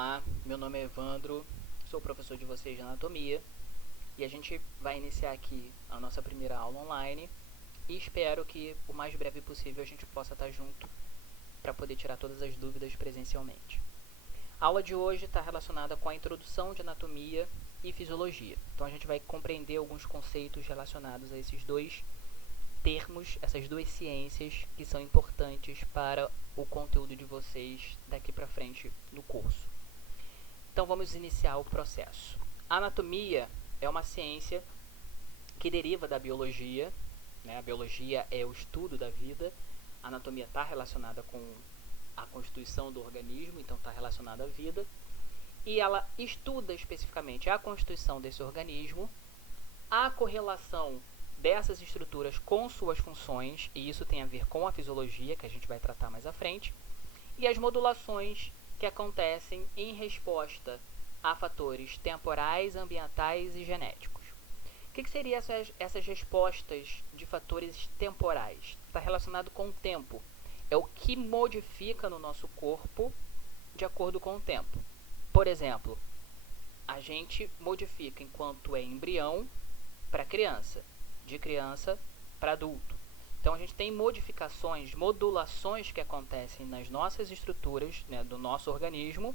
Olá, meu nome é Evandro, sou professor de vocês de anatomia e a gente vai iniciar aqui a nossa primeira aula online e espero que o mais breve possível a gente possa estar junto para poder tirar todas as dúvidas presencialmente. A aula de hoje está relacionada com a introdução de anatomia e fisiologia, então a gente vai compreender alguns conceitos relacionados a esses dois termos, essas duas ciências que são importantes para o conteúdo de vocês daqui para frente no curso. Então vamos iniciar o processo. A anatomia é uma ciência que deriva da biologia, né? A biologia é o estudo da vida, a anatomia está relacionada com a constituição do organismo, então está relacionada à vida, e ela estuda especificamente a constituição desse organismo, a correlação dessas estruturas com suas funções, e isso tem a ver com a fisiologia, que a gente vai tratar mais à frente, e as modulações que acontecem em resposta a fatores temporais, ambientais e genéticos. O que seriam essas respostas de fatores temporais? Está relacionado com o tempo. É o que modifica no nosso corpo de acordo com o tempo. Por exemplo, a gente modifica enquanto é embrião para criança, de criança para adulto. Então a gente tem modificações, modulações que acontecem nas nossas estruturas, né, do nosso organismo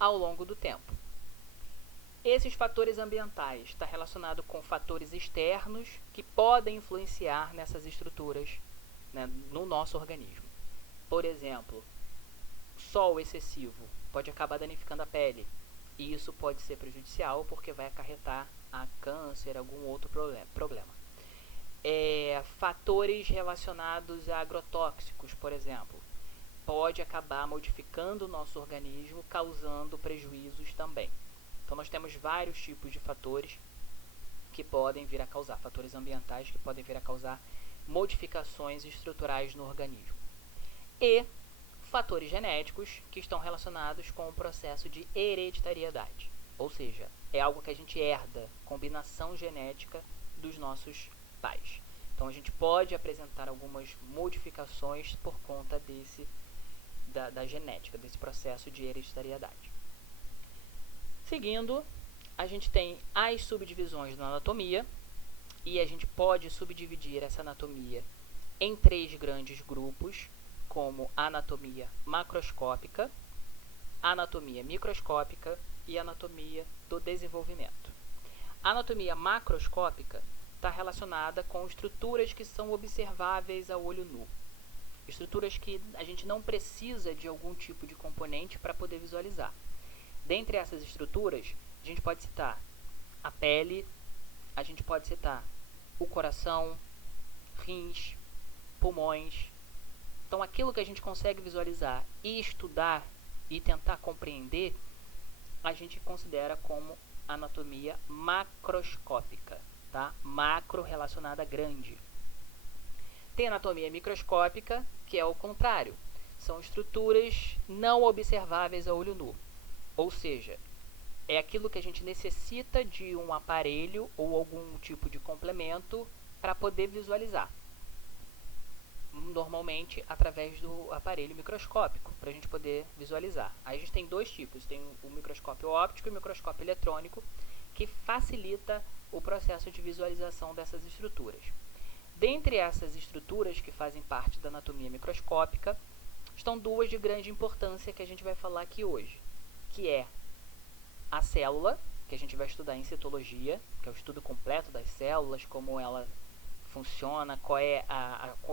ao longo do tempo. Esses fatores ambientais estão relacionados com fatores externos que podem influenciar nessas estruturas, né, no nosso organismo. Por exemplo, sol excessivo pode acabar danificando a pele, e isso pode ser prejudicial porque vai acarretar a câncer, algum outro problema. Fatores relacionados a agrotóxicos, por exemplo, pode acabar modificando o nosso organismo, causando prejuízos também. Então nós temos vários tipos de fatores que podem vir a causar, fatores ambientais que podem vir a causar modificações estruturais no organismo. E fatores genéticos que estão relacionados com o processo de hereditariedade, ou seja, é algo que a gente herda, combinação genética dos nossos pais. Então a gente pode apresentar algumas modificações por conta da genética, desse processo de hereditariedade. Seguindo, a gente tem as subdivisões da anatomia, e a gente pode subdividir essa anatomia em 3 grandes grupos, como a anatomia macroscópica, a anatomia microscópica e a anatomia do desenvolvimento. A anatomia macroscópica está relacionada com estruturas que são observáveis a olho nu. Estruturas que a gente não precisa de algum tipo de componente para poder visualizar. Dentre essas estruturas, a gente pode citar a pele, a gente pode citar o coração, rins, pulmões. Então, aquilo que a gente consegue visualizar e estudar e tentar compreender, a gente considera como anatomia macroscópica, tá? Macro relacionada a grande. Tem anatomia microscópica, que é o contrário. São estruturas não observáveis a olho nu. Ou seja, é aquilo que a gente necessita de um aparelho ou algum tipo de complemento para poder visualizar. Normalmente através do aparelho microscópico, para a gente poder visualizar. Aí a gente tem 2 tipos, tem o microscópio óptico e o microscópio eletrônico, que facilita o processo de visualização dessas estruturas. Dentre essas estruturas que fazem parte da anatomia microscópica, estão 2 de grande importância que a gente vai falar aqui hoje, que é a célula, que a gente vai estudar em citologia, que é o estudo completo das células, como ela funciona, quais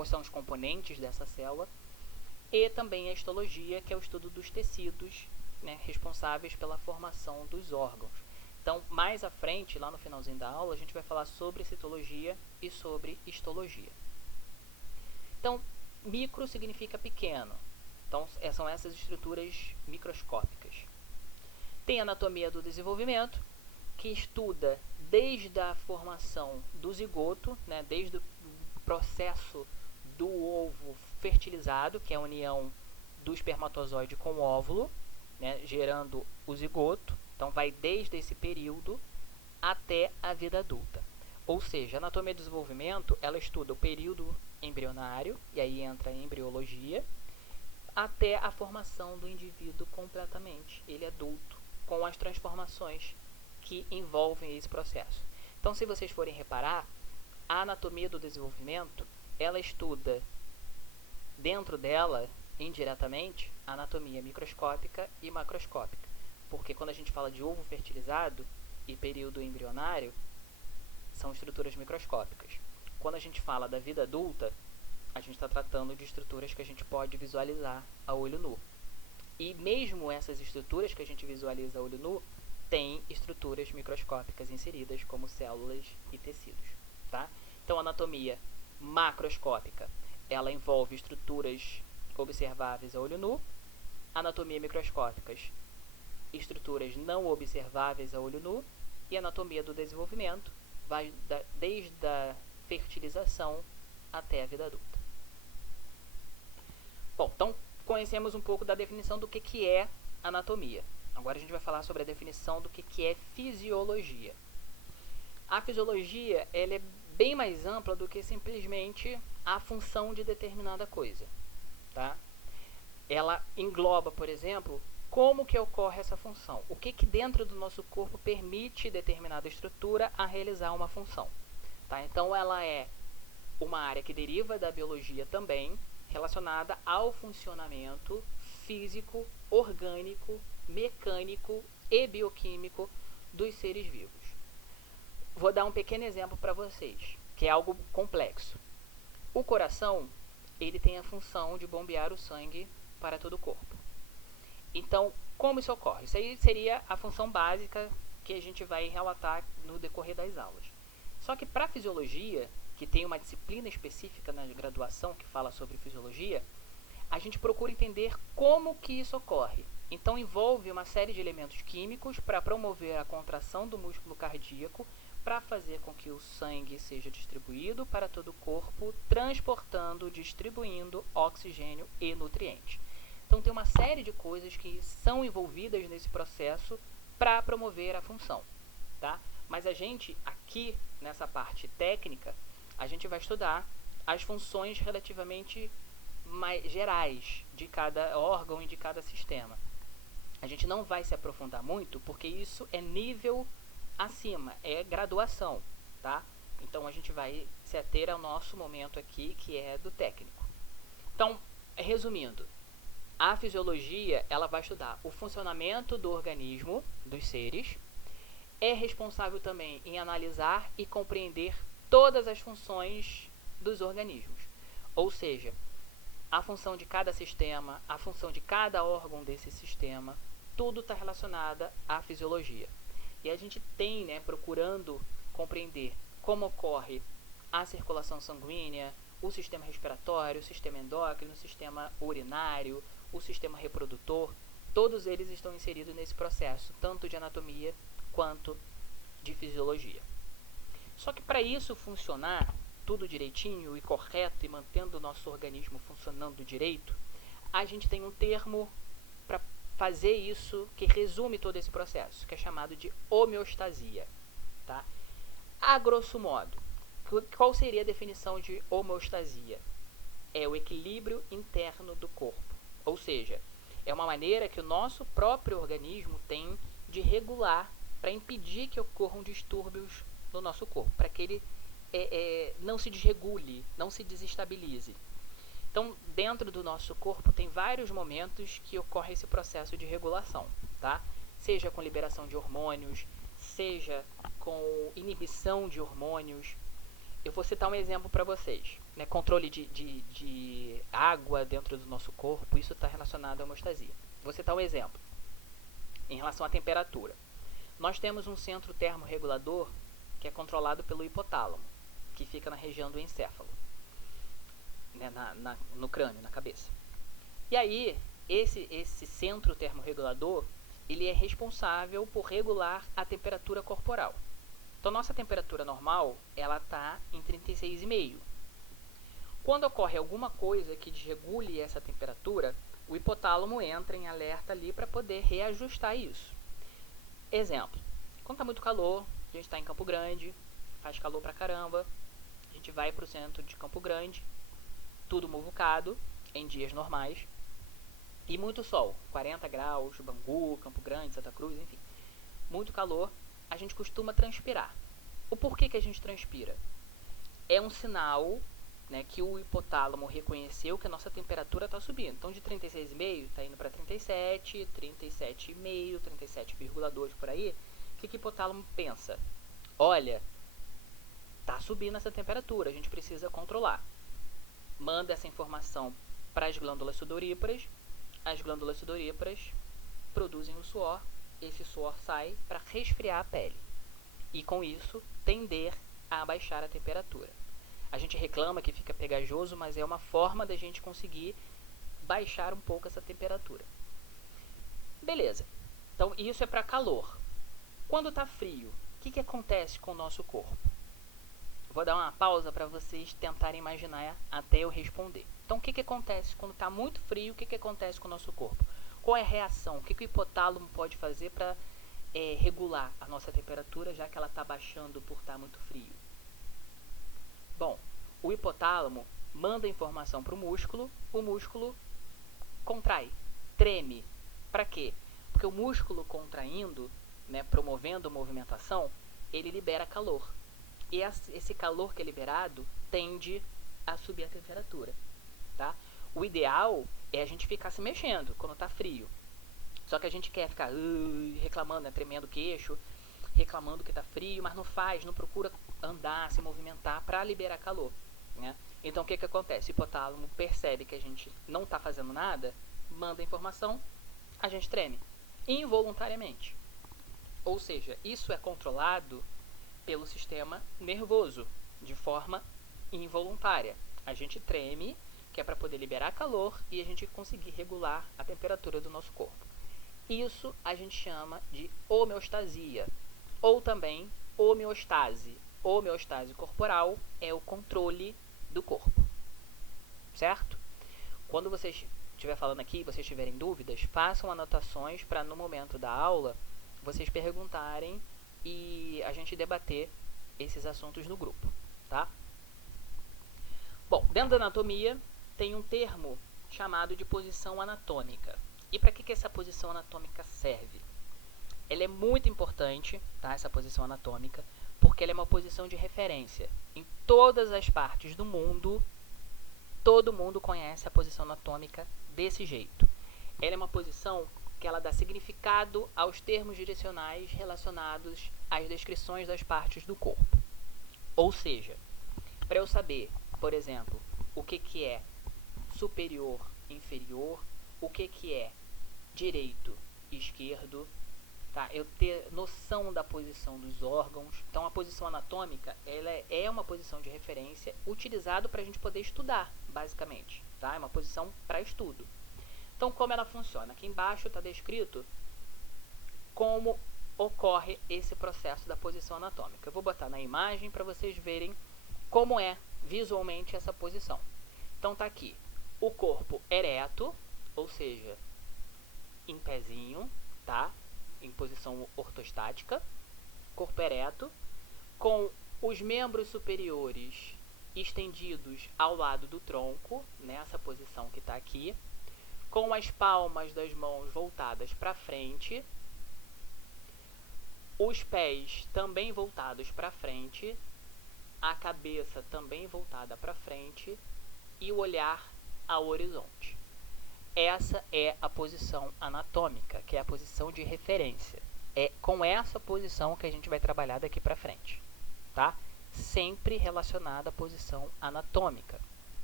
são os componentes dessa célula, e também a histologia, que é o estudo dos tecidos, né, responsáveis pela formação dos órgãos. Então, mais à frente, lá no finalzinho da aula, a gente vai falar sobre citologia e sobre histologia. Então, micro significa pequeno. Então, são essas estruturas microscópicas. Tem a anatomia do desenvolvimento, que estuda desde a formação do zigoto, né, desde o processo do ovo fertilizado, que é a união do espermatozoide com o óvulo, né, gerando o zigoto. Então vai desde esse período até a vida adulta. Ou seja, a anatomia do desenvolvimento, ela estuda o período embrionário, e aí entra a embriologia, até a formação do indivíduo completamente, ele adulto, com as transformações que envolvem esse processo. Então, se vocês forem reparar, a anatomia do desenvolvimento, ela estuda dentro dela, indiretamente, a anatomia microscópica e macroscópica. Porque quando a gente fala de ovo fertilizado e período embrionário, são estruturas microscópicas. Quando a gente fala da vida adulta, a gente está tratando de estruturas que a gente pode visualizar a olho nu. E mesmo essas estruturas que a gente visualiza a olho nu, tem estruturas microscópicas inseridas, como células e tecidos. Tá? Então, a anatomia macroscópica, ela envolve estruturas observáveis a olho nu. Anatomia microscópicas, estruturas não observáveis a olho nu. E a anatomia do desenvolvimento vai desde a fertilização até a vida adulta. Bom, então conhecemos um pouco da definição do que é anatomia. Agora a gente vai falar sobre a definição do que é fisiologia. A fisiologia, ela é bem mais ampla do que simplesmente a função de determinada coisa, tá? Ela engloba, por exemplo, como que ocorre essa função. O que dentro do nosso corpo permite determinada estrutura a realizar uma função. Tá? Então, ela é uma área que deriva da biologia também, relacionada ao funcionamento físico, orgânico, mecânico e bioquímico dos seres vivos. Vou dar um pequeno exemplo para vocês, que é algo complexo. O coração, ele tem a função de bombear o sangue para todo o corpo. Então, como isso ocorre? Isso aí seria a função básica que a gente vai relatar no decorrer das aulas. Só que para a fisiologia, que tem uma disciplina específica na graduação que fala sobre fisiologia, a gente procura entender como que isso ocorre. Então, envolve uma série de elementos químicos para promover a contração do músculo cardíaco, para fazer com que o sangue seja distribuído para todo o corpo, transportando, distribuindo oxigênio e nutrientes. Então, tem uma série de coisas que são envolvidas nesse processo para promover a função, tá? Mas a gente, aqui, nessa parte técnica, a gente vai estudar as funções relativamente mais gerais de cada órgão e de cada sistema. A gente não vai se aprofundar muito, porque isso é nível acima, é graduação, tá? Então, a gente vai se ater ao nosso momento aqui, que é do técnico. Então, resumindo, a fisiologia, ela vai estudar o funcionamento do organismo, dos seres, é responsável também em analisar e compreender todas as funções dos organismos. Ou seja, a função de cada sistema, a função de cada órgão desse sistema, tudo está relacionado à fisiologia. E a gente tem, procurando compreender como ocorre a circulação sanguínea, o sistema respiratório, o sistema endócrino, o sistema urinário, o sistema reprodutor, todos eles estão inseridos nesse processo, tanto de anatomia quanto de fisiologia. Só que para isso funcionar tudo direitinho e correto e mantendo o nosso organismo funcionando direito, a gente tem um termo para fazer isso que resume todo esse processo, que é chamado de homeostasia. Tá? A grosso modo, qual seria a definição de homeostasia? É o equilíbrio interno do corpo. Ou seja, é uma maneira que o nosso próprio organismo tem de regular para impedir que ocorram distúrbios no nosso corpo, para que ele não se desregule, não se desestabilize. Então, dentro do nosso corpo tem vários momentos que ocorre esse processo de regulação, tá? Seja com liberação de hormônios, seja com inibição de hormônios. Eu vou citar um exemplo para vocês. Controle de água dentro do nosso corpo, isso está relacionado à homeostasia. Vou citar um exemplo. Em relação à temperatura. Nós temos um centro termorregulador que é controlado pelo hipotálamo, que fica na região do encéfalo, no crânio, na cabeça. E aí, esse centro termorregulador, ele é responsável por regular a temperatura corporal. Então, nossa temperatura normal, ela está em 36,5. Quando ocorre alguma coisa que desregule essa temperatura, o hipotálamo entra em alerta ali para poder reajustar isso. Exemplo, quando está muito calor, a gente está em Campo Grande, faz calor pra caramba, a gente vai para o centro de Campo Grande, tudo muvucado, em dias normais. e muito sol, 40 graus, Bangu, Campo Grande, Santa Cruz, enfim, muito calor, a gente costuma transpirar. O porquê que a gente transpira? É um sinal, né, que o hipotálamo reconheceu que a nossa temperatura está subindo. Então de 36,5 está indo para 37, 37,5, 37,2 por aí. O que o hipotálamo pensa? Olha, está subindo essa temperatura, a gente precisa controlar. Manda essa informação para as glândulas sudoríparas. As glândulas sudoríparas produzem o suor. Esse suor sai para resfriar a pele. E com isso, tender a abaixar a temperatura. A gente reclama que fica pegajoso, mas é uma forma da gente conseguir baixar um pouco essa temperatura. Beleza. Então, isso é para calor. Quando está frio, o que acontece com o nosso corpo? Vou dar uma pausa para vocês tentarem imaginar até eu responder. Então, o que acontece quando está muito frio? O que acontece com o nosso corpo? Qual é a reação? O que o hipotálamo pode fazer para regular a nossa temperatura, já que ela está baixando por estar muito frio? Bom, o hipotálamo manda informação para o músculo contrai, treme. Para quê? Porque o músculo contraindo, né, promovendo movimentação, ele libera calor. E esse calor que é liberado tende a subir a temperatura. Tá? O ideal é a gente ficar se mexendo quando está frio. Só que a gente quer ficar reclamando, né, tremendo o queixo, reclamando que está frio, mas não faz, não procura andar, se movimentar para liberar calor. Né? Então o que acontece? O hipotálamo percebe que a gente não está fazendo nada, manda informação, a gente treme involuntariamente. Ou seja, isso é controlado pelo sistema nervoso de forma involuntária. A gente treme, que é para poder liberar calor e a gente conseguir regular a temperatura do nosso corpo. Isso a gente chama de homeostasia, ou também homeostase. Homeostase corporal é o controle do corpo, certo? Quando vocês estiver falando aqui, vocês tiverem dúvidas, façam anotações para no momento da aula vocês perguntarem e a gente debater esses assuntos no grupo, tá? Bom, dentro da anatomia tem um termo chamado de posição anatômica. E para que essa posição anatômica serve? Ela é muito importante, tá, essa posição anatômica, porque ela é uma posição de referência. Em todas as partes do mundo, todo mundo conhece a posição anatômica desse jeito. Ela é uma posição que ela dá significado aos termos direcionais relacionados às descrições das partes do corpo. Ou seja, para eu saber, por exemplo, o que é superior, inferior, o que é direito e esquerdo, tá? Eu ter noção da posição dos órgãos. Então a posição anatômica ela é uma posição de referência utilizada para a gente poder estudar, basicamente, tá? É uma posição para estudo. Então como ela funciona? Aqui embaixo está descrito como ocorre esse processo da posição anatômica. Eu vou botar na imagem para vocês verem como é visualmente essa posição. Então tá aqui o corpo ereto, ou seja, em pezinho, tá? Em posição ortostática, corpo ereto, com os membros superiores estendidos ao lado do tronco, nessa posição que está aqui, com as palmas das mãos voltadas para frente, os pés também voltados para frente, a cabeça também voltada para frente e o olhar ao horizonte. Essa é a posição anatômica, que é a posição de referência. É com essa posição que a gente vai trabalhar daqui para frente, tá? Sempre relacionada à posição anatômica.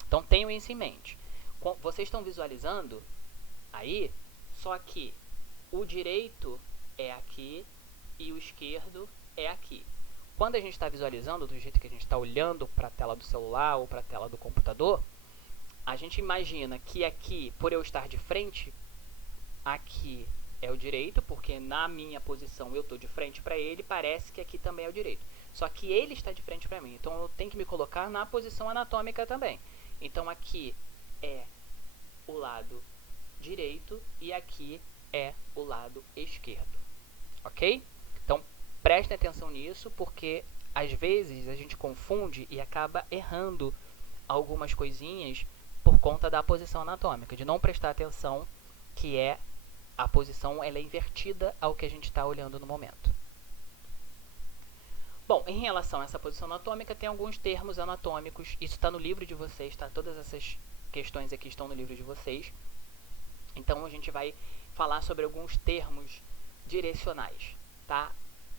Então tenham isso em mente. Vocês estão visualizando aí, só que o direito é aqui e o esquerdo é aqui. Quando a gente está visualizando do jeito que a gente está olhando para a tela do celular ou para a tela do computador, a gente imagina que aqui, por eu estar de frente, aqui é o direito, porque na minha posição eu estou de frente para ele, parece que aqui também é o direito. Só que ele está de frente para mim, então eu tenho que me colocar na posição anatômica também. Então aqui é o lado direito e aqui é o lado esquerdo, ok? Então prestem atenção nisso, porque às vezes a gente confunde e acaba errando algumas coisinhas por conta da posição anatômica, de não prestar atenção que é a posição, ela é invertida ao que a gente está olhando no momento. Bom, em relação a essa posição anatômica, tem alguns termos anatômicos. Isso está no livro de vocês, tá? Todas essas questões aqui estão no livro de vocês. Então, a gente vai falar sobre alguns termos direcionais, tá?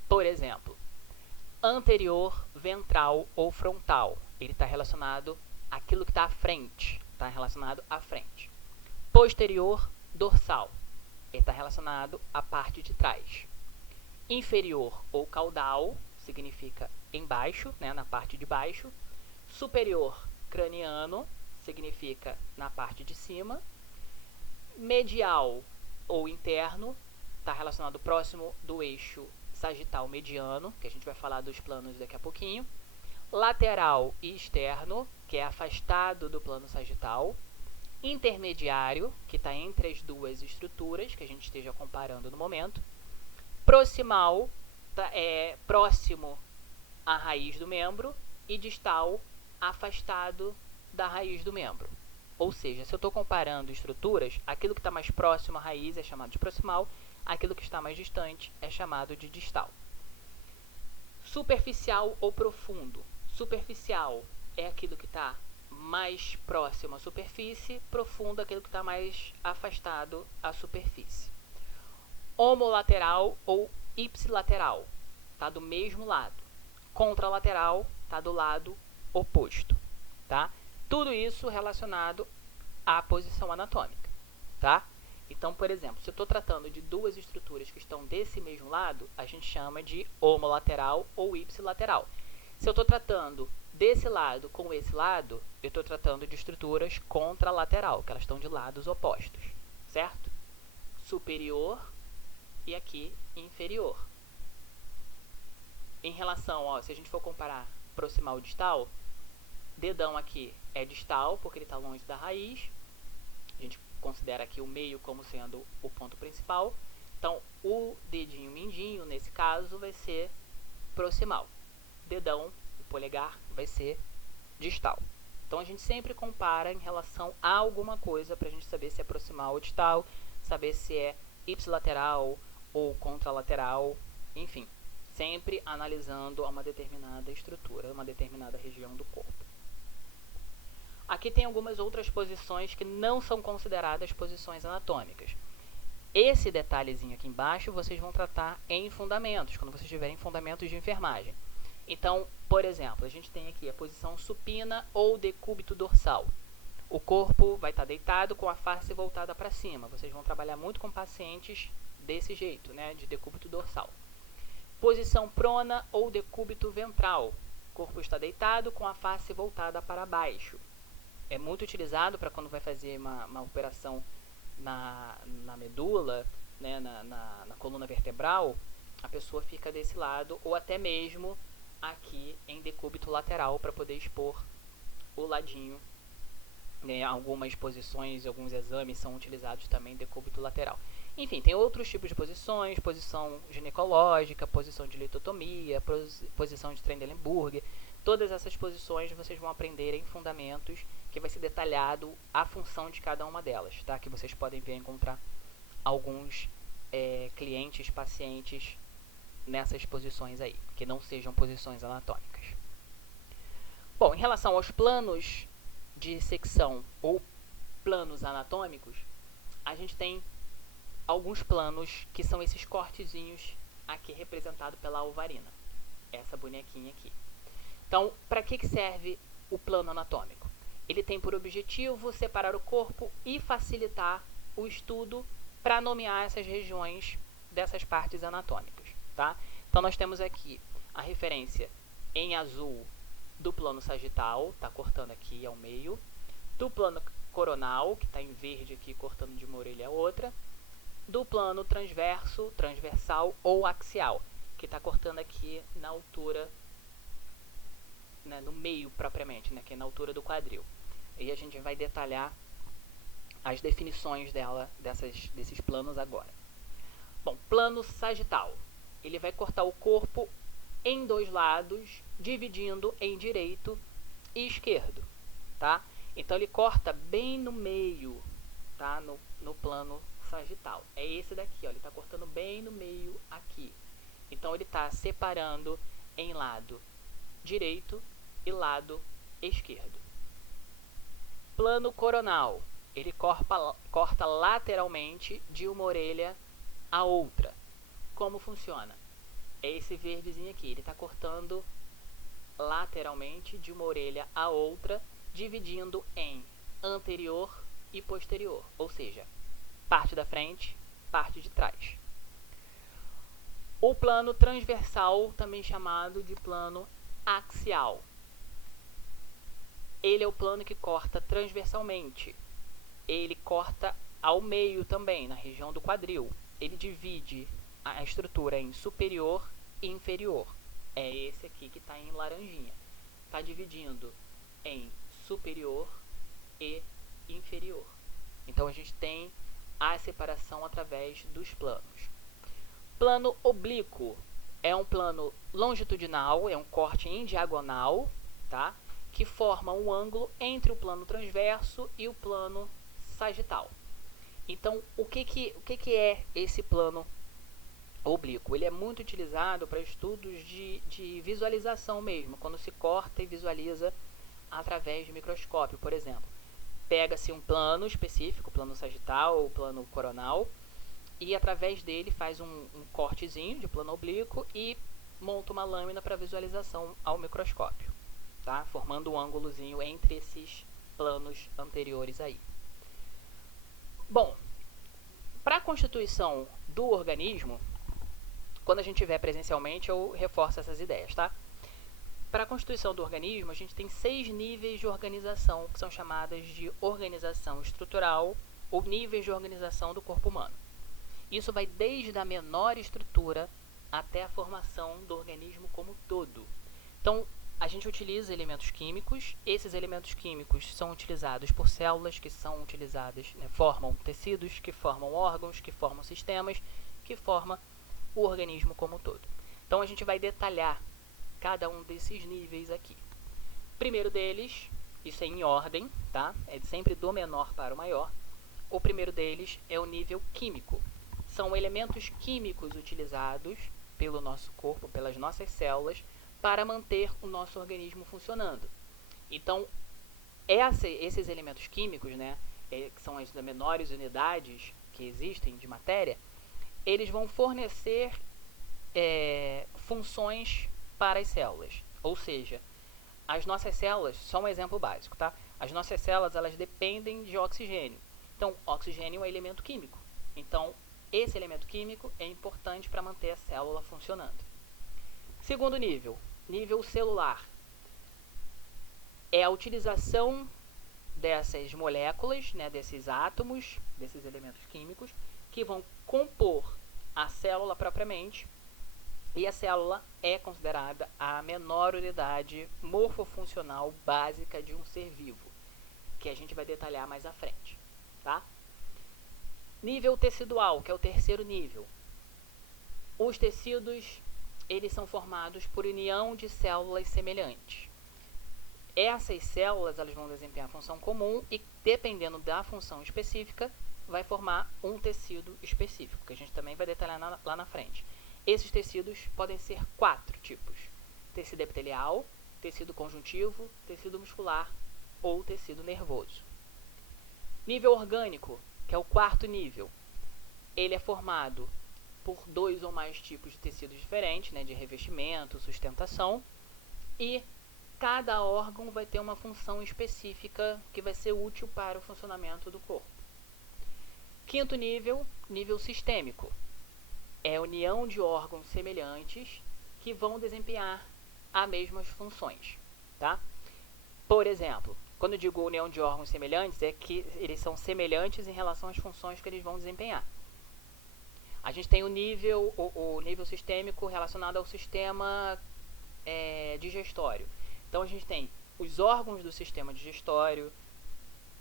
Por exemplo, anterior, ventral ou frontal. Ele está relacionado àquilo que está à frente. Está relacionado à frente. Posterior, dorsal. Ele está relacionado à parte de trás. Inferior ou caudal significa embaixo, né, na parte de baixo. Superior, craniano, significa na parte de cima. Medial ou interno, está relacionado próximo do eixo sagital mediano, que a gente vai falar dos planos daqui a pouquinho. Lateral e externo, que é afastado do plano sagital. Intermediário, que está entre as duas estruturas que a gente esteja comparando no momento. Proximal, é próximo à raiz do membro, e distal, afastado da raiz do membro. Ou seja, se eu estou comparando estruturas, aquilo que está mais próximo à raiz é chamado de proximal, aquilo que está mais distante é chamado de distal. Superficial ou profundo. Superficial é aquilo que está mais próximo à superfície, profundo é aquilo que está mais afastado à superfície. Homolateral ou ipsilateral, está do mesmo lado. Contralateral, está do lado oposto, tá? Tudo isso relacionado à posição anatômica, tá? Então, por exemplo, se eu estou tratando de duas estruturas que estão desse mesmo lado, a gente chama de homolateral ou ipsilateral. Se eu estou tratando desse lado com esse lado, eu estou tratando de estruturas contralateral, que elas estão de lados opostos, certo? Superior e aqui inferior. Em relação, ó, se a gente for comparar proximal e distal, dedão aqui é distal, porque ele está longe da raiz. A gente considera aqui o meio como sendo o ponto principal. Então, o dedinho mindinho, nesse caso, vai ser proximal. Dedão, o polegar, vai ser distal. Então, a gente sempre compara em relação a alguma coisa para a gente saber se é proximal ou distal, saber se é ipsilateral ou contralateral, enfim. Sempre analisando uma determinada estrutura, uma determinada região do corpo. Aqui tem algumas outras posições que não são consideradas posições anatômicas. Esse detalhezinho aqui embaixo vocês vão tratar em fundamentos, quando vocês tiverem fundamentos de enfermagem. Então, por exemplo, a gente tem aqui a posição supina ou decúbito dorsal. O corpo vai estar deitado com a face voltada para cima. Vocês vão trabalhar muito com pacientes desse jeito, né, de decúbito dorsal. Posição prona ou decúbito ventral. O corpo está deitado com a face voltada para baixo. É muito utilizado para quando vai fazer uma operação na medula, né, na coluna vertebral, a pessoa fica desse lado, ou até mesmo aqui em decúbito lateral, para poder expor o ladinho. Né, algumas posições, alguns exames são utilizados também em decúbito lateral. Enfim, tem outros tipos de posições, posição ginecológica, posição de litotomia, posição de Trendelenburg. Todas essas posições vocês vão aprender em fundamentos, que vai ser detalhado a função de cada uma delas, tá? Que vocês podem vir a encontrar alguns clientes, pacientes nessas posições aí, que não sejam posições anatômicas. Bom, em relação aos planos de secção ou planos anatômicos, a gente tem alguns planos que são esses cortezinhos aqui representado pela ovarina, essa bonequinha aqui. Então, para que serve o plano anatômico? Ele tem por objetivo separar o corpo e facilitar o estudo para nomear essas regiões dessas partes anatômicas, tá? Então, nós temos aqui a referência em azul do plano sagital, tá cortando aqui ao meio, do plano coronal, que está em verde aqui, cortando de uma orelha a outra, do plano transverso, transversal ou axial, que está cortando aqui na altura, né, no meio propriamente, né, que é na altura do quadril. E a gente vai detalhar as definições desses planos agora. Bom, plano sagital. Ele vai cortar o corpo em dois lados, dividindo em direito e esquerdo, tá? Então, ele corta bem no meio, tá? No plano sagital. É esse daqui, ó, ele está cortando bem no meio aqui. Então ele está separando em lado direito e lado esquerdo. Plano coronal. Ele corta lateralmente de uma orelha a outra. Como funciona? É esse verdezinho aqui. Ele está cortando lateralmente de uma orelha a outra, dividindo em anterior e posterior. Ou seja, parte da frente, parte de trás. O plano transversal, também chamado de plano axial. Ele é o plano que corta transversalmente. Ele corta ao meio também, na região do quadril. Ele divide a estrutura em superior e inferior. É esse aqui que está em laranjinha. Está dividindo em superior e inferior. Então a gente tem a separação através dos planos. Plano oblíquo é um plano longitudinal, é um corte em diagonal, tá? Que forma um ângulo entre o plano transverso e o plano sagital. Então, o que é esse plano oblíquo? Ele é muito utilizado para estudos de visualização mesmo, quando se corta e visualiza através de microscópio, por exemplo. Pega-se um plano específico, plano sagital ou plano coronal, e através dele faz um cortezinho de plano oblíquo e monta uma lâmina para visualização ao microscópio, tá? Formando um ângulozinho entre esses planos anteriores aí. Bom, para a constituição do organismo, quando a gente estiver presencialmente, eu reforço essas ideias, tá? Para a constituição do organismo, a gente tem 6 níveis de organização, que são chamadas de organização estrutural ou níveis de organização do corpo humano. Isso vai desde a menor estrutura até a formação do organismo como um todo. Então, a gente utiliza elementos químicos. Esses elementos químicos são utilizados por células que são utilizadas, formam tecidos, que formam órgãos, que formam sistemas, que formam o organismo como um todo. Então, a gente vai detalhar cada um desses níveis aqui. Primeiro deles, isso é em ordem, tá? É sempre do menor para o maior. O primeiro deles é o nível químico. São elementos químicos utilizados pelo nosso corpo, pelas nossas células, para manter o nosso organismo funcionando. Então, esses elementos químicos, né, que são as menores unidades que existem de matéria, eles vão fornecer funções para as células. Ou seja, as nossas células, só um exemplo básico, tá? As nossas células, elas dependem de oxigênio. Então, oxigênio é um elemento químico. Então, esse elemento químico é importante para manter a célula funcionando. Segundo nível, nível celular. É a utilização dessas moléculas, né, desses átomos, desses elementos químicos, que vão compor a célula propriamente. E a célula é considerada a menor unidade morfofuncional básica de um ser vivo, que a gente vai detalhar mais à frente, tá? Nível tecidual, que é o terceiro nível. Os tecidos, eles são formados por união de células semelhantes. Essas células, elas vão desempenhar a função comum e, dependendo da função específica, vai formar um tecido específico, que a gente também vai detalhar lá na frente. Esses tecidos podem ser 4 tipos: tecido epitelial, tecido conjuntivo, tecido muscular ou tecido nervoso. Nível orgânico, que é o quarto nível, ele é formado por 2 ou mais tipos de tecidos diferentes, né, de revestimento, sustentação, e cada órgão vai ter uma função específica que vai ser útil para o funcionamento do corpo. Quinto nível, nível sistêmico. É a união de órgãos semelhantes que vão desempenhar as mesmas funções, tá? Por exemplo, quando eu digo união de órgãos semelhantes, é que eles são semelhantes em relação às funções que eles vão desempenhar. A gente tem o nível sistêmico relacionado ao sistema digestório. Então a gente tem os órgãos do sistema digestório,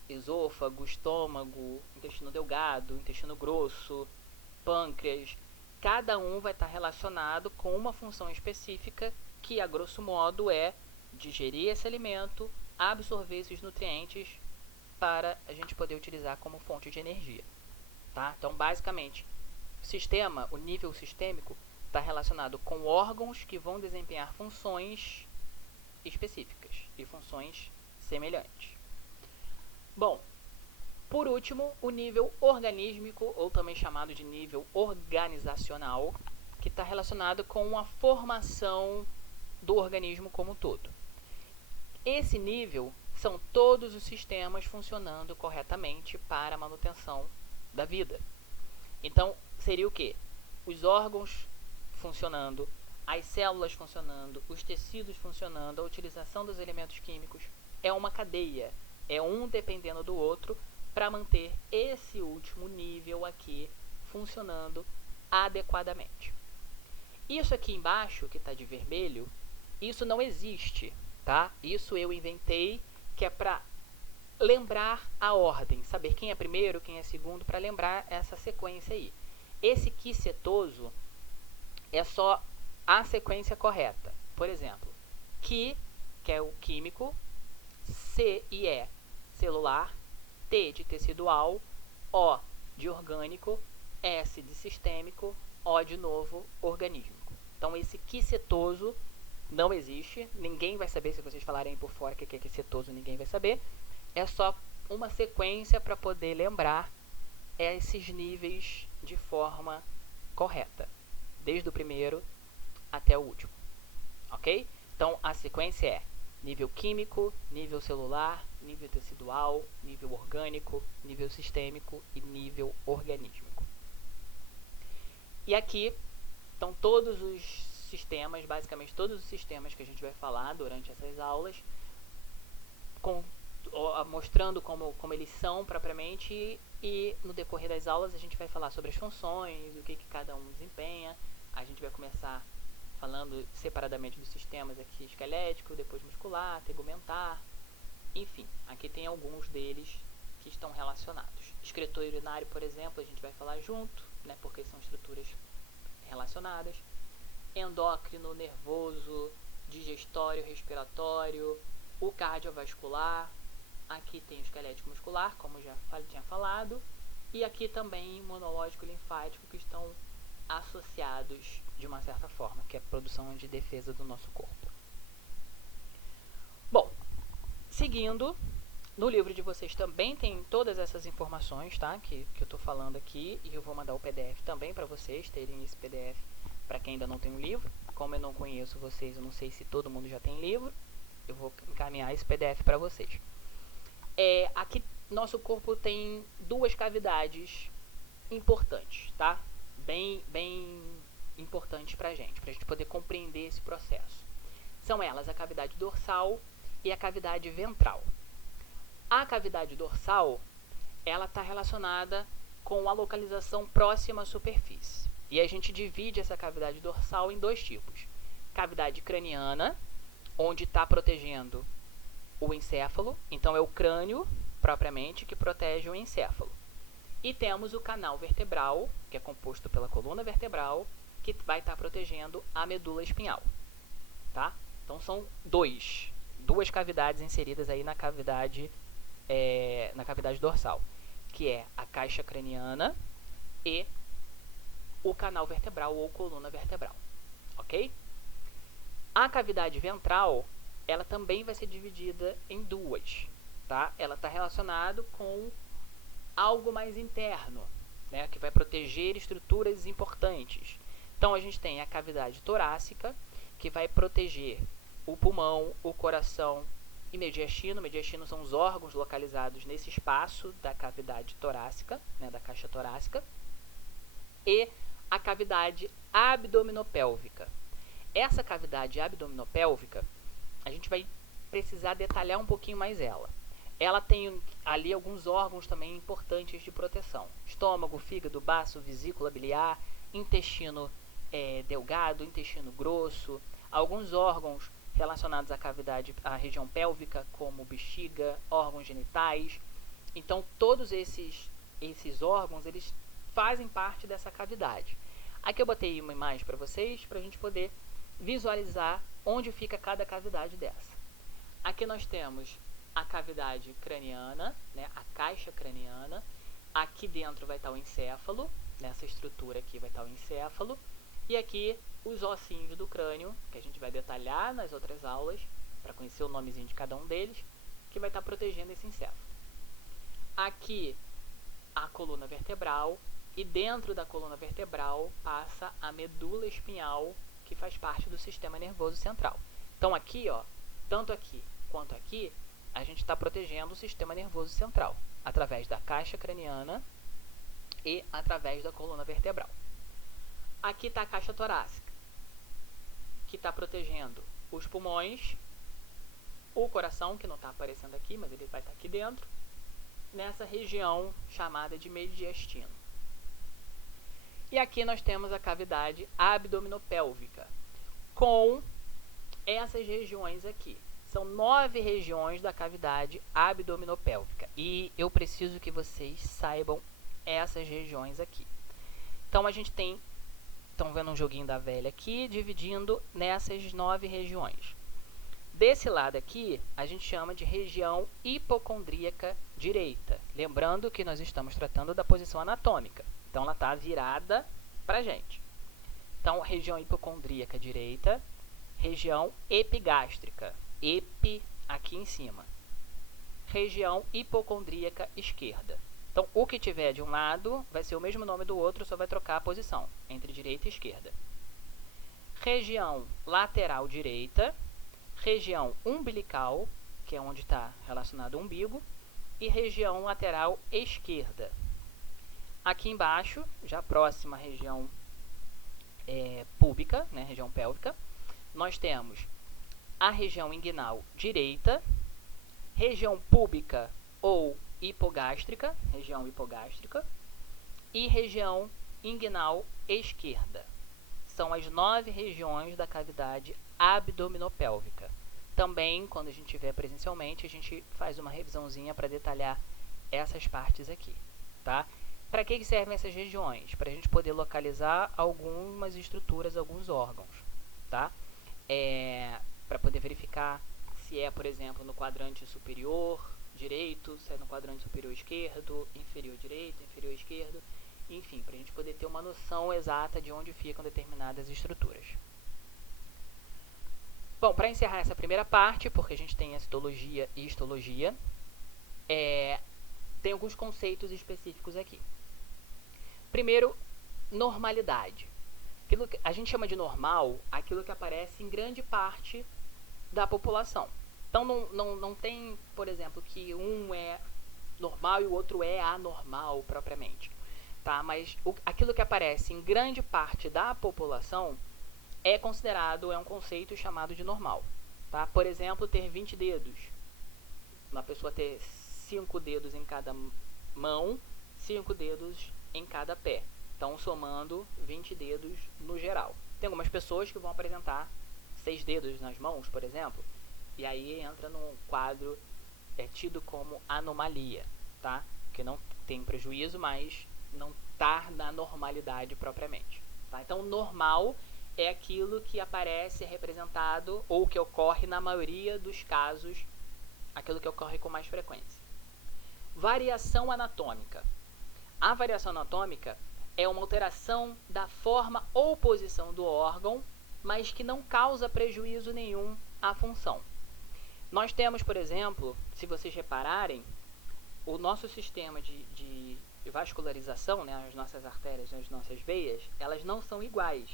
esôfago, estômago, intestino delgado, intestino grosso, pâncreas. Cada um vai estar relacionado com uma função específica que, a grosso modo, é digerir esse alimento, absorver esses nutrientes para a gente poder utilizar como fonte de energia. tá? Então, basicamente, o nível sistêmico está relacionado com órgãos que vão desempenhar funções específicas e funções semelhantes. Bom, por último, o nível organísmico, ou também chamado de nível organizacional, que está relacionado com a formação do organismo como um todo. Esse nível são todos os sistemas funcionando corretamente para a manutenção da vida. Então, seria o quê? Os órgãos funcionando, as células funcionando, os tecidos funcionando, a utilização dos elementos químicos. É uma cadeia, é um dependendo do outro para manter esse último nível aqui funcionando adequadamente. Isso aqui embaixo, que está de vermelho, isso não existe, tá? Isso eu inventei, que é para lembrar a ordem, saber quem é primeiro, quem é segundo, para lembrar essa sequência aí. Esse qui cetoso é só a sequência correta. Por exemplo, qui, que é o químico, C e E, celular, T de tecidual, O de orgânico, S de sistêmico, O de novo, organísmico. Então esse qui cetoso não existe, ninguém vai saber. Se vocês falarem por fora o que é qui cetoso, ninguém vai saber. É só uma sequência para poder lembrar esses níveis de forma correta, desde o primeiro até o último, ok? Então a sequência é nível químico, nível celular, nível tecidual, nível orgânico, nível sistêmico e nível organísmico. E aqui estão todos os sistemas, basicamente todos os sistemas que a gente vai falar durante essas aulas, mostrando como eles são propriamente, e no decorrer das aulas a gente vai falar sobre as funções, o que cada um desempenha. A gente vai começar falando separadamente dos sistemas aqui, esquelético, depois muscular, tegumentar, enfim, aqui tem alguns deles que estão relacionados. Excretor urinário, por exemplo, a gente vai falar junto, né, porque são estruturas relacionadas. Endócrino, nervoso, digestório, respiratório, o cardiovascular. Aqui tem o esquelético muscular, como já tinha falado, e aqui também imunológico e linfático, que estão associados de uma certa forma, que é a produção de defesa do nosso corpo. Bom, seguindo, no livro de vocês também tem todas essas informações, tá? Que eu estou falando aqui, e eu vou mandar o PDF também para vocês terem esse PDF para quem ainda não tem um livro. Como eu não conheço vocês, eu não sei se todo mundo já tem livro, eu vou encaminhar esse PDF para vocês. Aqui nosso corpo tem duas cavidades importantes, tá? Bem importantes pra gente poder compreender esse processo. São elas a cavidade dorsal e a cavidade ventral. A cavidade dorsal, ela está relacionada com a localização próxima à superfície. E a gente divide essa cavidade dorsal em dois tipos. Cavidade craniana, onde está protegendo o encéfalo, então é o crânio propriamente que protege o encéfalo. E temos o canal vertebral, que é composto pela coluna vertebral, que vai estar protegendo a medula espinhal, tá? Então são duas cavidades inseridas aí na cavidade dorsal, que é a caixa craniana e o canal vertebral ou coluna vertebral, ok? A cavidade ventral, ela também vai ser dividida em duas, tá? Ela está relacionada com algo mais interno, né, que vai proteger estruturas importantes. Então a gente tem a cavidade torácica, que vai proteger o pulmão, o coração e mediastino. Mediastino são os órgãos localizados nesse espaço da cavidade torácica, né, da caixa torácica. E a cavidade abdominopélvica. Essa cavidade abdominopélvica, a gente vai precisar detalhar um pouquinho mais ela. Ela tem ali alguns órgãos também importantes de proteção. Estômago, fígado, baço, vesícula biliar, intestino delgado, intestino grosso, alguns órgãos relacionados à região pélvica, como bexiga, órgãos genitais. Então, todos esses órgãos, eles fazem parte dessa cavidade. Aqui eu botei uma imagem para vocês, para a gente poder visualizar onde fica cada cavidade dessa. Aqui nós temos a cavidade craniana, né, a caixa craniana, Aqui dentro vai estar o encéfalo, nessa estrutura aqui vai estar o encéfalo, e aqui os ossinhos do crânio, que a gente vai detalhar nas outras aulas, para conhecer o nomezinho de cada um deles, que vai estar protegendo esse encéfalo. Aqui a coluna vertebral, e dentro da coluna vertebral passa a medula espinhal, que faz parte do sistema nervoso central. Então aqui, ó, tanto aqui quanto aqui, a gente está protegendo o sistema nervoso central, através da caixa craniana e através da coluna vertebral. Aqui está a caixa torácica, que está protegendo os pulmões, o coração, que não está aparecendo aqui, mas ele vai estar aqui dentro, nessa região chamada de mediastino. E aqui nós temos a cavidade abdominopélvica, com essas regiões aqui. São 9 regiões da cavidade abdominopélvica. E eu preciso que vocês saibam essas regiões aqui. Então a gente tem, estão vendo um joguinho da velha aqui, dividindo nessas 9 regiões. Desse lado aqui, a gente chama de região hipocondríaca direita. Lembrando que nós estamos tratando da posição anatômica. Então, ela está virada para a gente. Então, região hipocondríaca direita, região epigástrica, epi aqui em cima. Região hipocondríaca esquerda. Então, o que tiver de um lado vai ser o mesmo nome do outro, só vai trocar a posição entre direita e esquerda. Região lateral direita, região umbilical, que é onde está relacionado ao umbigo, e região lateral esquerda. Aqui embaixo, já próxima à região púbica, né, região pélvica, nós temos a região inguinal direita, região púbica ou hipogástrica, região hipogástrica, e região inguinal esquerda. São as 9 regiões da cavidade abdominopélvica. Também, quando a gente estiver presencialmente, a gente faz uma revisãozinha para detalhar essas partes aqui, tá? Para que servem essas regiões? Para a gente poder localizar algumas estruturas, alguns órgãos, tá? Para poder verificar se é, por exemplo, no quadrante superior direito, se é no quadrante superior esquerdo, inferior direito, inferior esquerdo, enfim, para a gente poder ter uma noção exata de onde ficam determinadas estruturas. Bom, para encerrar essa primeira parte, porque a gente tem a citologia e histologia, tem alguns conceitos específicos aqui. Primeiro, normalidade. Aquilo que a gente chama de normal, aquilo que aparece em grande parte da população. Então, não tem, por exemplo, que um é normal e o outro é anormal propriamente. Tá? Mas aquilo que aparece em grande parte da população é considerado, é um conceito chamado de normal. Tá? Por exemplo, ter 20 dedos. Uma pessoa ter 5 dedos em cada mão, 5 dedos em cada pé. Então, somando 20 dedos no geral. Tem algumas pessoas que vão apresentar 6 dedos nas mãos, por exemplo, e aí entra num quadro tido como anomalia, tá? Que não tem prejuízo, mas não está na normalidade propriamente. Tá? Então, normal é aquilo que aparece representado ou que ocorre na maioria dos casos, aquilo que ocorre com mais frequência. Variação anatômica. A variação anatômica é uma alteração da forma ou posição do órgão, mas que não causa prejuízo nenhum à função. Nós temos, por exemplo, se vocês repararem, o nosso sistema de vascularização, né, as nossas artérias, as nossas veias, elas não são iguais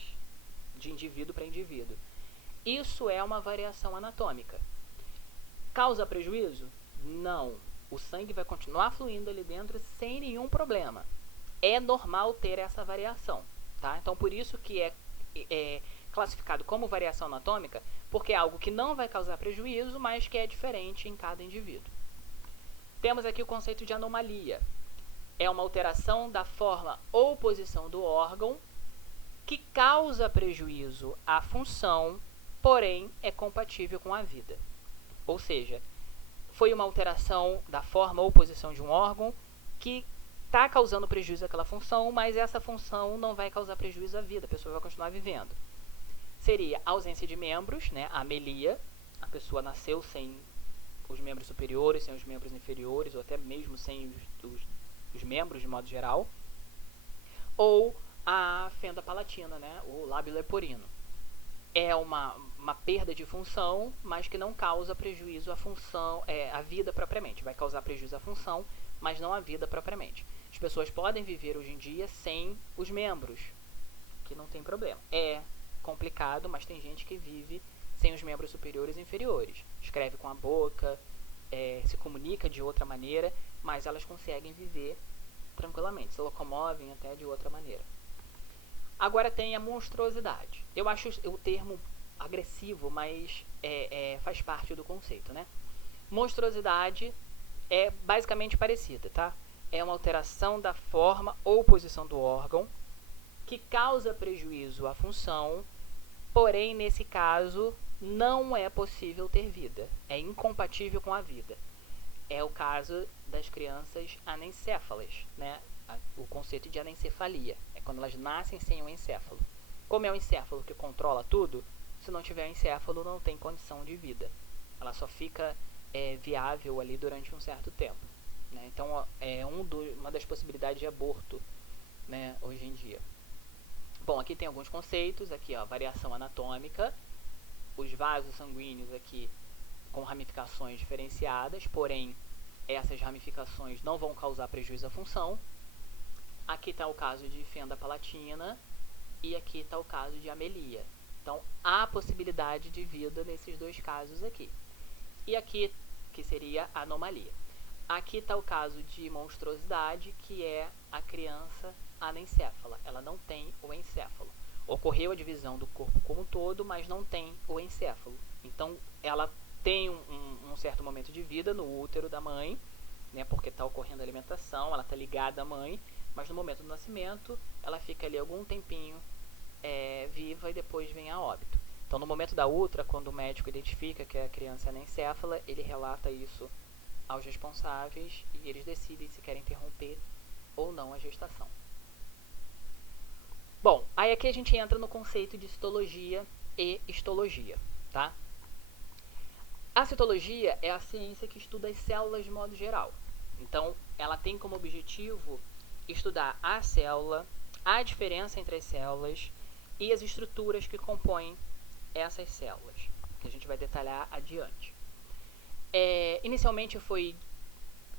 de indivíduo para indivíduo. Isso é uma variação anatômica. Causa prejuízo? Não. O sangue vai continuar fluindo ali dentro sem nenhum problema. É normal ter essa variação, tá? Então, por isso que é classificado como variação anatômica, porque é algo que não vai causar prejuízo, mas que é diferente em cada indivíduo. Temos aqui o conceito de anomalia. É uma alteração da forma ou posição do órgão que causa prejuízo à função, porém é compatível com a vida. Ou seja, foi uma alteração da forma ou posição de um órgão que está causando prejuízo àquela função, mas essa função não vai causar prejuízo à vida, a pessoa vai continuar vivendo. Seria a ausência de membros, né, a amelia, a pessoa nasceu sem os membros superiores, sem os membros inferiores, ou até mesmo sem os membros de modo geral, ou a fenda palatina, né, o lábio leporino. É uma perda de função, mas que não causa prejuízo à função, à vida propriamente. Vai causar prejuízo à função, mas não à vida propriamente. As pessoas podem viver hoje em dia sem os membros, que não tem problema. É complicado, mas tem gente que vive sem os membros superiores e inferiores. Escreve com a boca, se comunica de outra maneira, mas elas conseguem viver tranquilamente, se locomovem até de outra maneira. Agora tem a monstruosidade. Eu acho o termo agressivo, mas faz parte do conceito, né? Monstruosidade é basicamente parecida, tá? É uma alteração da forma ou posição do órgão que causa prejuízo à função, porém, nesse caso, não é possível ter vida. É incompatível com a vida. É o caso das crianças anencéfalas, né? O conceito de anencefalia. É quando elas nascem sem um encéfalo. Como é o encéfalo que controla tudo, se não tiver encéfalo, não tem condição de vida. Ela só fica viável ali durante um certo tempo. Né? Então, é uma das possibilidades de aborto, né, hoje em dia. Bom, aqui tem alguns conceitos. Aqui, ó, variação anatômica. Os vasos sanguíneos aqui com ramificações diferenciadas, porém, essas ramificações não vão causar prejuízo à função. Aqui está o caso de fenda palatina e aqui está o caso de amelia. Então, há possibilidade de vida nesses dois casos aqui. E aqui, que seria anomalia. Aqui está o caso de monstruosidade, que é a criança anencéfala. Ela não tem o encéfalo. Ocorreu a divisão do corpo como um todo, mas não tem o encéfalo. Então, ela tem um certo momento de vida no útero da mãe, né, porque está ocorrendo a alimentação, ela está ligada à mãe, mas no momento do nascimento, ela fica ali algum tempinho viva e depois vem a óbito. Então, no momento da ultra, quando o médico identifica que a criança é anencéfala, ele relata isso aos responsáveis e eles decidem se querem interromper ou não a gestação. Bom, aí aqui a gente entra no conceito de citologia e histologia, tá? A citologia é a ciência que estuda as células de modo geral. Então, ela tem como objetivo estudar a célula, a diferença entre as células e as estruturas que compõem essas células, que a gente vai detalhar adiante. Inicialmente foi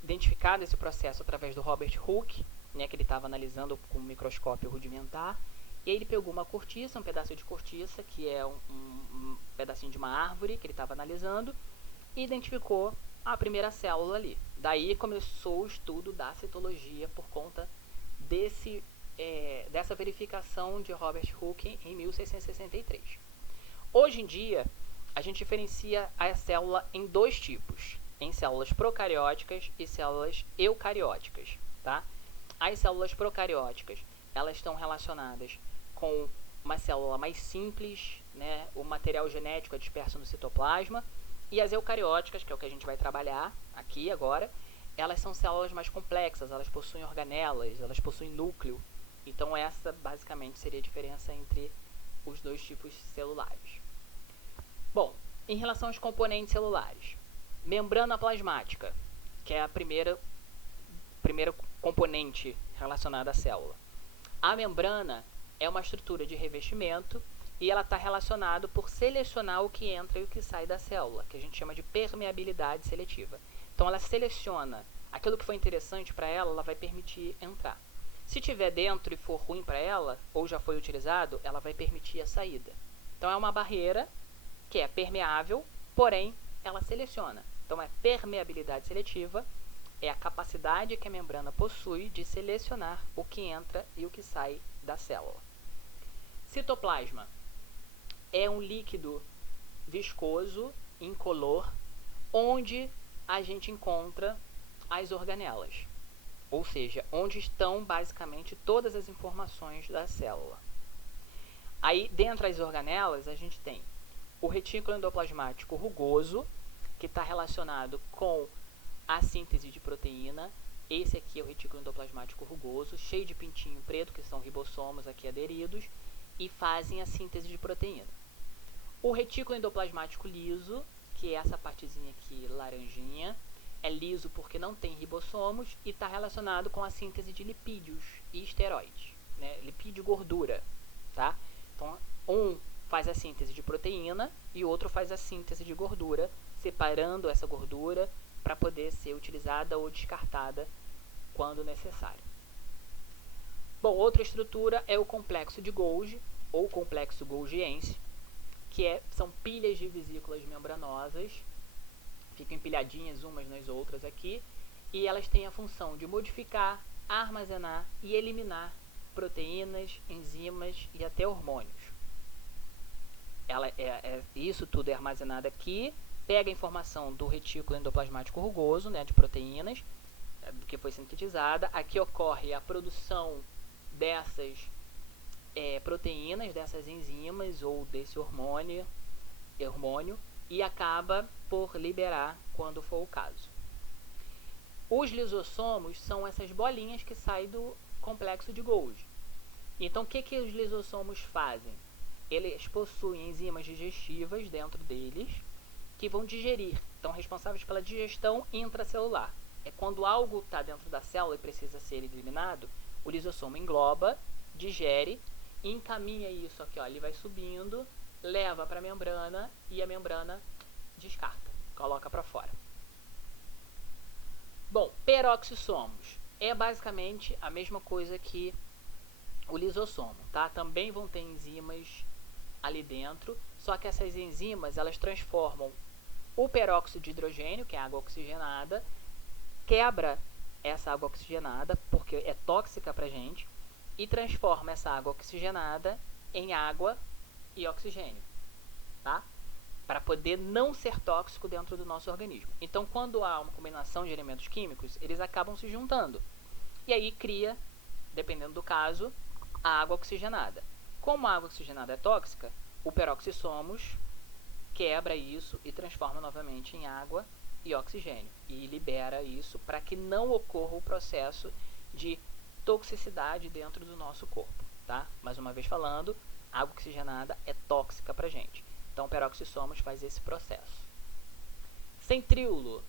identificado esse processo através do Robert Hooke, né, que ele estava analisando com um microscópio rudimentar, e aí ele pegou uma cortiça, um pedaço de cortiça, que é um pedacinho de uma árvore que ele estava analisando, e identificou a primeira célula ali. Daí começou o estudo da citologia por conta dessa verificação de Robert Hooke em 1663. Hoje em dia, a gente diferencia a célula em dois tipos, em células procarióticas e células eucarióticas, tá? As células procarióticas, elas estão relacionadas com uma célula mais simples, né? O material genético é disperso no citoplasma, e as eucarióticas, que é o que a gente vai trabalhar aqui agora, elas são células mais complexas, elas possuem organelas, elas possuem núcleo. Então essa basicamente seria a diferença entre os dois tipos celulares. Bom, em relação aos componentes celulares, membrana plasmática, que é a primeira componente relacionada à célula. A membrana é uma estrutura de revestimento e ela está relacionada por selecionar o que entra e o que sai da célula, que a gente chama de permeabilidade seletiva. Então ela seleciona aquilo que foi interessante para ela, ela vai permitir entrar. Se tiver dentro e for ruim para ela, ou já foi utilizado, ela vai permitir a saída. Então é uma barreira que é permeável, porém ela seleciona. Então é permeabilidade seletiva, é a capacidade que a membrana possui de selecionar o que entra e o que sai da célula. Citoplasma é um líquido viscoso, incolor, onde a gente encontra as organelas, ou seja, onde estão basicamente todas as informações da célula. Aí, dentro das organelas, a gente tem o retículo endoplasmático rugoso, que está relacionado com a síntese de proteína. Esse aqui é o retículo endoplasmático rugoso, cheio de pintinho preto, que são ribossomos aqui aderidos, e fazem a síntese de proteína. O retículo endoplasmático liso, que é essa partezinha aqui laranjinha, é liso porque não tem ribossomos e está relacionado com a síntese de lipídios e esteroides, né? Lipídio e gordura, tá? Então, um faz a síntese de proteína e o outro faz a síntese de gordura, separando essa gordura para poder ser utilizada ou descartada quando necessário. Bom, outra estrutura é o complexo de Golgi, ou complexo golgiense, que são pilhas de vesículas membranosas, ficam empilhadinhas umas nas outras aqui, e elas têm a função de modificar, armazenar e eliminar proteínas, enzimas e até hormônios. Isso tudo é armazenado aqui, pega a informação do retículo endoplasmático rugoso, né, de proteínas, que foi sintetizada. Aqui ocorre a produção dessas proteínas, dessas enzimas ou desse hormônio e acaba por liberar quando for o caso. Os lisossomos são essas bolinhas que saem do complexo de Golgi. Então, o que os lisossomos fazem? Eles possuem enzimas digestivas dentro deles que vão digerir, estão responsáveis pela digestão intracelular. É quando algo está dentro da célula e precisa ser eliminado, o lisossomo engloba, digere e encaminha isso aqui, ó, ele vai subindo, leva para a membrana e a membrana descarta, coloca para fora. Bom, peroxissomos é basicamente a mesma coisa que o lisossomo, tá? Também vão ter enzimas ali dentro, só que essas enzimas, elas transformam o peróxido de hidrogênio, que é a água oxigenada, quebra essa água oxigenada, porque é tóxica pra gente, e transforma essa água oxigenada em água e oxigênio, tá? Para poder não ser tóxico dentro do nosso organismo. Então, quando há uma combinação de elementos químicos, eles acabam se juntando. E aí cria, dependendo do caso, a água oxigenada. Como a água oxigenada é tóxica, o peroxissomos quebra isso e transforma novamente em água e oxigênio. E libera isso para que não ocorra o processo de toxicidade dentro do nosso corpo, tá? Mais uma vez falando, a água oxigenada é tóxica para a gente. Então, o peroxissomos faz esse processo. Centríolo.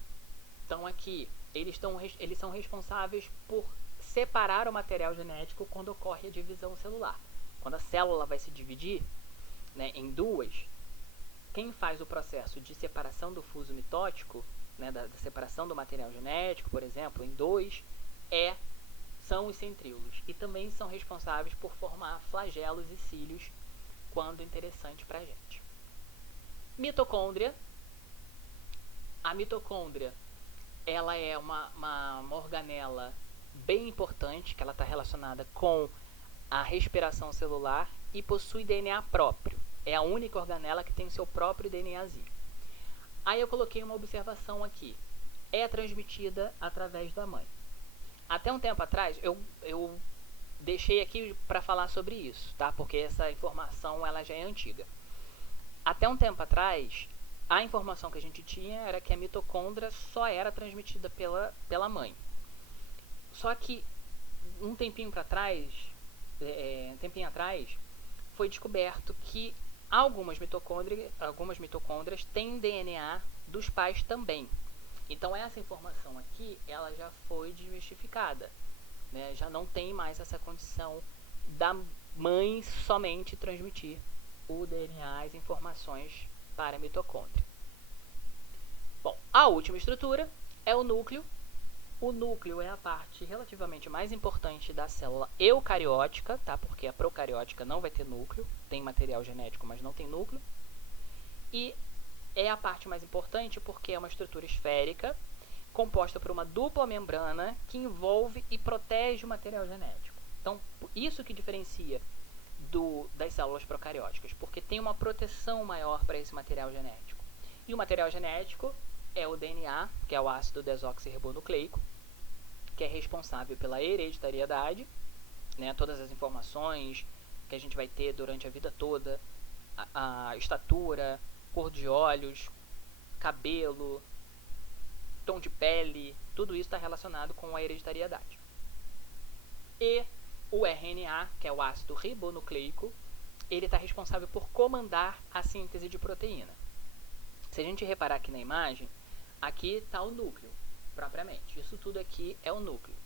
Então, aqui, eles são responsáveis por separar o material genético quando ocorre a divisão celular. Quando a célula vai se dividir, né, em duas, quem faz o processo de separação do fuso mitótico, né, da separação do material genético, por exemplo, em dois, são os centríolos. E também são responsáveis por formar flagelos e cílios, quando interessante para a gente. Mitocôndria. A mitocôndria, ela é uma organela bem importante, que ela está relacionada com a respiração celular e possui DNA próprio. É a única organela que tem o seu próprio DNAzinho. Aí eu coloquei uma observação aqui. É transmitida através da mãe. Até um tempo atrás, eu deixei aqui para falar sobre isso, tá? Porque essa informação ela já é antiga. Até um tempo atrás, a informação que a gente tinha era que a mitocôndria só era transmitida pela mãe. Só que um tempinho atrás, foi descoberto que algumas mitocôndrias têm DNA dos pais também. Então essa informação aqui, ela já foi desmistificada, né? Já não tem mais essa condição da mãe somente transmitir o DNA, as informações para a mitocôndria. Bom, a última estrutura é o núcleo. O núcleo é a parte relativamente mais importante da célula eucariótica, tá? Porque a procariótica não vai ter núcleo, tem material genético, mas não tem núcleo. E é a parte mais importante porque é uma estrutura esférica, composta por uma dupla membrana que envolve e protege o material genético. Então, isso que diferencia das células procarióticas, porque tem uma proteção maior para esse material genético. E o material genético é o DNA, que é o ácido desoxirribonucleico, que é responsável pela hereditariedade, né, todas as informações que a gente vai ter durante a vida toda, a estatura, cor de olhos, cabelo, tom de pele, tudo isso está relacionado com a hereditariedade. E o RNA, que é o ácido ribonucleico, ele está responsável por comandar a síntese de proteína. Se a gente reparar aqui na imagem, aqui está o núcleo. propriamente. Isso tudo aqui é o núcleo.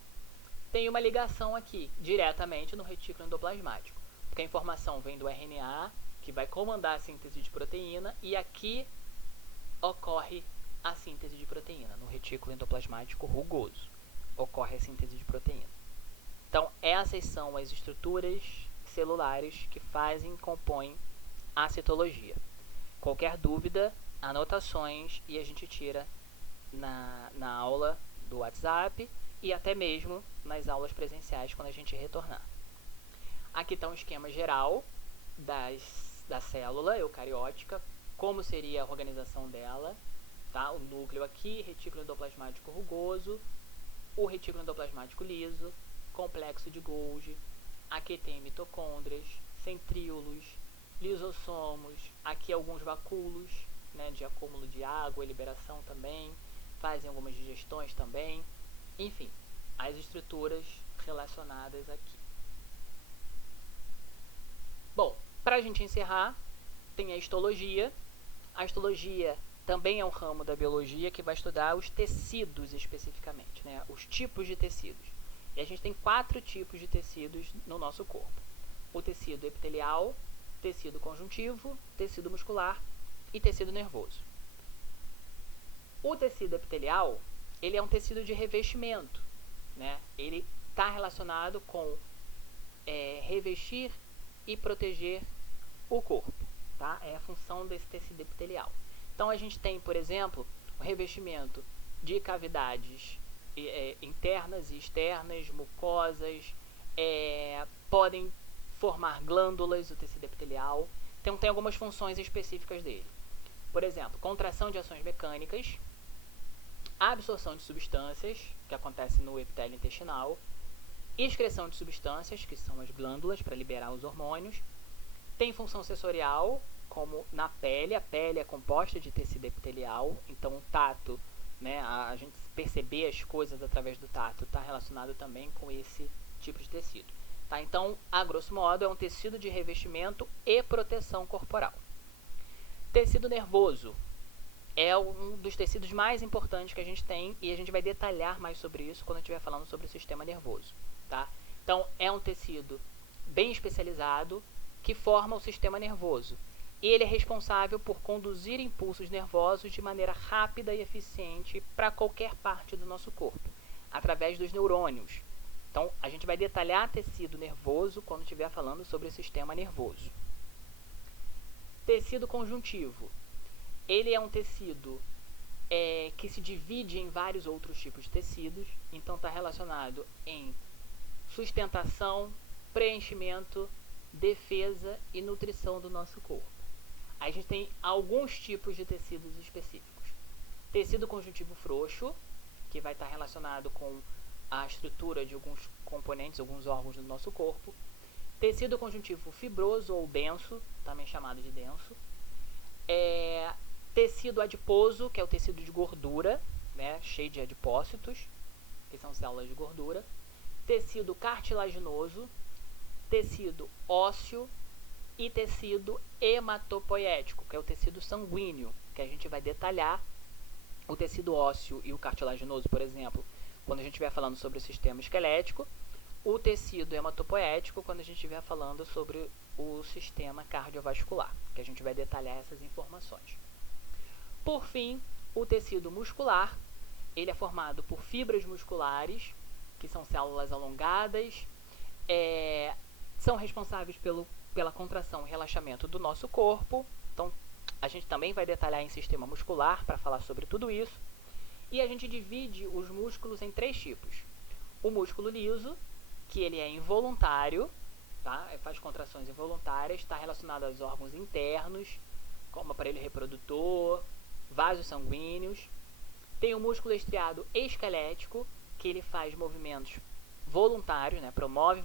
Tem uma ligação aqui, diretamente no retículo endoplasmático, porque a informação vem do RNA, que vai comandar a síntese de proteína, e aqui ocorre a síntese de proteína, no retículo endoplasmático rugoso. Ocorre a síntese de proteína. Então, essas são as estruturas celulares que fazem e compõem a citologia. Qualquer dúvida, anotações, e a gente tira na aula do WhatsApp e até mesmo nas aulas presenciais quando a gente retornar. Aqui está um esquema geral da célula eucariótica, como seria a organização dela, tá? O núcleo aqui, retículo endoplasmático rugoso, o retículo endoplasmático liso, complexo de Golgi, aqui tem mitocôndrias, centríolos, lisossomos, aqui alguns vacúolos, né, de acúmulo de água e liberação também, fazem algumas digestões também, enfim, as estruturas relacionadas aqui. Bom, para a gente encerrar, tem a histologia. A histologia também é um ramo da biologia que vai estudar os tecidos especificamente, né, os tipos de tecidos. E a gente tem 4 tipos de tecidos no nosso corpo. O tecido epitelial, tecido conjuntivo, tecido muscular e tecido nervoso. O tecido epitelial, ele é um tecido de revestimento, né? Ele está relacionado com revestir e proteger o corpo, tá? É a função desse tecido epitelial. Então, a gente tem, por exemplo, o revestimento de cavidades internas e externas, mucosas, podem formar glândulas, o tecido epitelial. Então, tem algumas funções específicas dele. Por exemplo, contração de ações mecânicas, absorção de substâncias, que acontece no epitélio intestinal, excreção de substâncias, que são as glândulas para liberar os hormônios. Tem função sensorial, como na pele. A pele é composta de tecido epitelial, então o tato, né, a gente perceber as coisas através do tato, está relacionado também com esse tipo de tecido. Tá? Então, a grosso modo, é um tecido de revestimento e proteção corporal. Tecido nervoso é um dos tecidos mais importantes que a gente tem, e a gente vai detalhar mais sobre isso quando estiver falando sobre o sistema nervoso. Tá? Então, é um tecido bem especializado que forma o sistema nervoso. Ele é responsável por conduzir impulsos nervosos de maneira rápida e eficiente para qualquer parte do nosso corpo, através dos neurônios. Então, a gente vai detalhar tecido nervoso quando estiver falando sobre o sistema nervoso. Tecido conjuntivo. Ele é um tecido que se divide em vários outros tipos de tecidos, então está relacionado em sustentação, preenchimento, defesa e nutrição do nosso corpo. Aí a gente tem alguns tipos de tecidos específicos. Tecido conjuntivo frouxo, que vai estar relacionado com a estrutura de alguns componentes, alguns órgãos do nosso corpo. Tecido conjuntivo fibroso ou denso, também chamado de denso. Tecido adiposo, que é o tecido de gordura, né, cheio de adipócitos, que são células de gordura. Tecido cartilaginoso, tecido ósseo e tecido hematopoético, que é o tecido sanguíneo, que a gente vai detalhar o tecido ósseo e o cartilaginoso, por exemplo, quando a gente estiver falando sobre o sistema esquelético, o tecido hematopoético quando a gente estiver falando sobre o sistema cardiovascular, que a gente vai detalhar essas informações. Por fim, o tecido muscular, ele é formado por fibras musculares, que são células alongadas, são responsáveis pela contração e relaxamento do nosso corpo. Então, a gente também vai detalhar em sistema muscular para falar sobre tudo isso. E a gente divide os músculos em 3 tipos. O músculo liso, que ele é involuntário, tá? Faz contrações involuntárias, está relacionado aos órgãos internos, como aparelho reprodutor, vasos sanguíneos. Tem o músculo estriado esquelético, que ele faz movimentos voluntários, né? Promove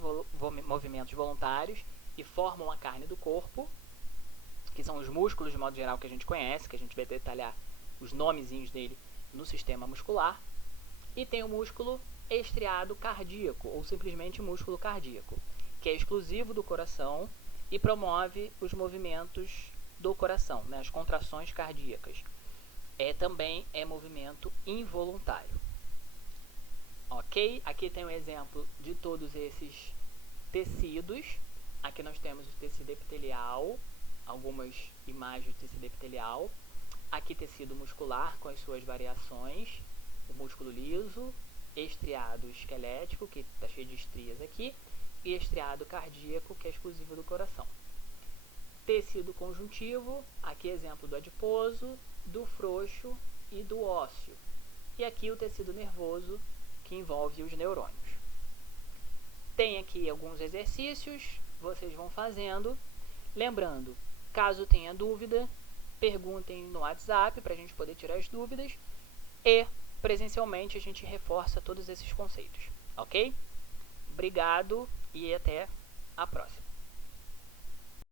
movimentos voluntários e formam a carne do corpo, que são os músculos de modo geral que a gente conhece, que a gente vai detalhar os nomezinhos dele no sistema muscular. E tem o músculo estriado cardíaco, ou simplesmente músculo cardíaco, que é exclusivo do coração e promove os movimentos do coração, né, as contrações cardíacas. Também é movimento involuntário. Ok? Aqui tem um exemplo de todos esses tecidos. Aqui nós temos o tecido epitelial, algumas imagens do tecido epitelial. Aqui tecido muscular com as suas variações, o músculo liso, estriado esquelético, que está cheio de estrias aqui, e estriado cardíaco, que é exclusivo do coração. Tecido conjuntivo, aqui exemplo do adiposo, do frouxo e do ósseo. E aqui o tecido nervoso, que envolve os neurônios. Tem aqui alguns exercícios, vocês vão fazendo. Lembrando, caso tenha dúvida, perguntem no WhatsApp para a gente poder tirar as dúvidas. E presencialmente a gente reforça todos esses conceitos, ok? Obrigado e até a próxima.